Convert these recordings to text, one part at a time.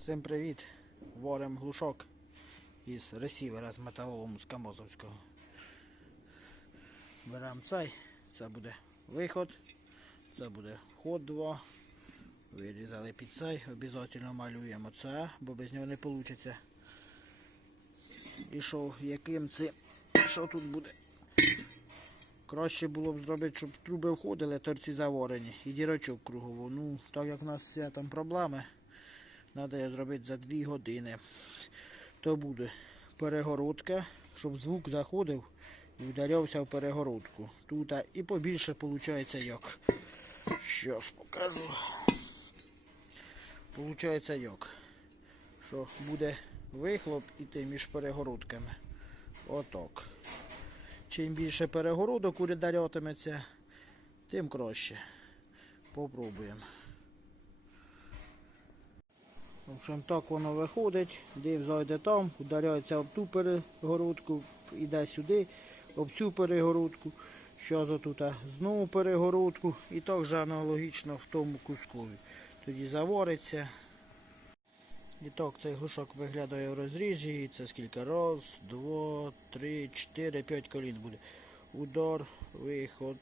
Всім привіт! Ворем глушок із ресівера з металолому з Камозовського. Беремо цей, це буде виход, це буде вход 2. Вирізали під цей, обов'язково малюємо це, бо без нього не вийде. І що, яким це, що тут буде? Краще було б зробити, щоб труби входили, торці заворені і дірочок кругову. Ну, так як у нас є там проблеми, треба зробити за 2 години. То буде перегородка, щоб звук заходив і вдарявся в перегородку. Тут і побільше виходить як. Щас покажу. Получається як. Що буде вихлоп іти між перегородками. Отак. Чим більше перегородок ударятиметься, тим краще. Попробуємо. Общем, так воно виходить, див зайде там, ударяється об ту перегородку, йде сюди, об цю перегородку, що тут знову перегородку і так же аналогічно в тому кускові. Тоді завориться. І так цей глушок виглядає в розрізі. І це скільки? Раз, два, три, чотири, п'ять колін буде. Удар, виход,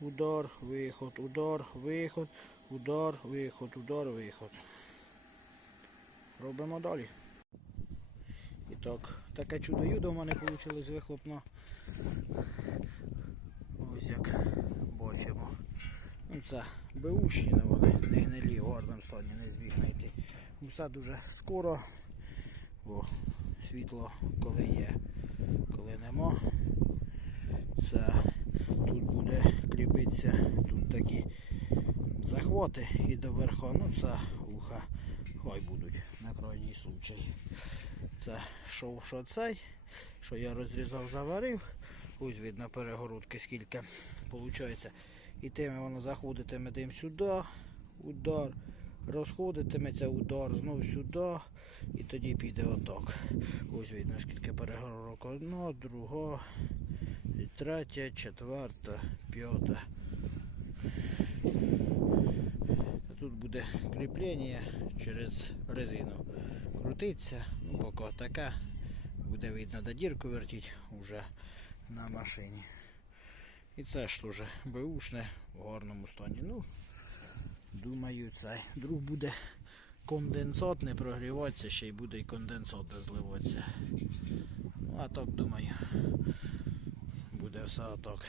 удар, виход, удар, виход, удар, виход, удар, виход. Робимо далі. І так, таке чудо-юдо в мене вийшло вихлопно. Ось як бачимо. Ну це беущини вони не гнилі, гарному стані не зміг знайти. Все дуже скоро. О, світло коли є, коли нема. Це тут буде кріпитися, тут такі захвати і до верху, ну це. Хай будуть на крайній случай. Це шов що цей, що я розрізав, заварив. Ось видно перегородки скільки виходить. І тим воно заходитиме тим сюди, удар, розходитиметься удар, знов сюди. І тоді піде отак. Ось видно, скільки перегородок. Одна, друга, третя, четверта, п'ята. Тут буде кріплення через резину. Крутиться, ну поки така. Буде видно, до дірку вертіть уже на машині. І це ж теж беушне в гарному стані. Ну, думаю, цей друг буде конденсат не прогріватися, ще й буде і конденсат зливатися. Ну, а так думаю, буде все отак.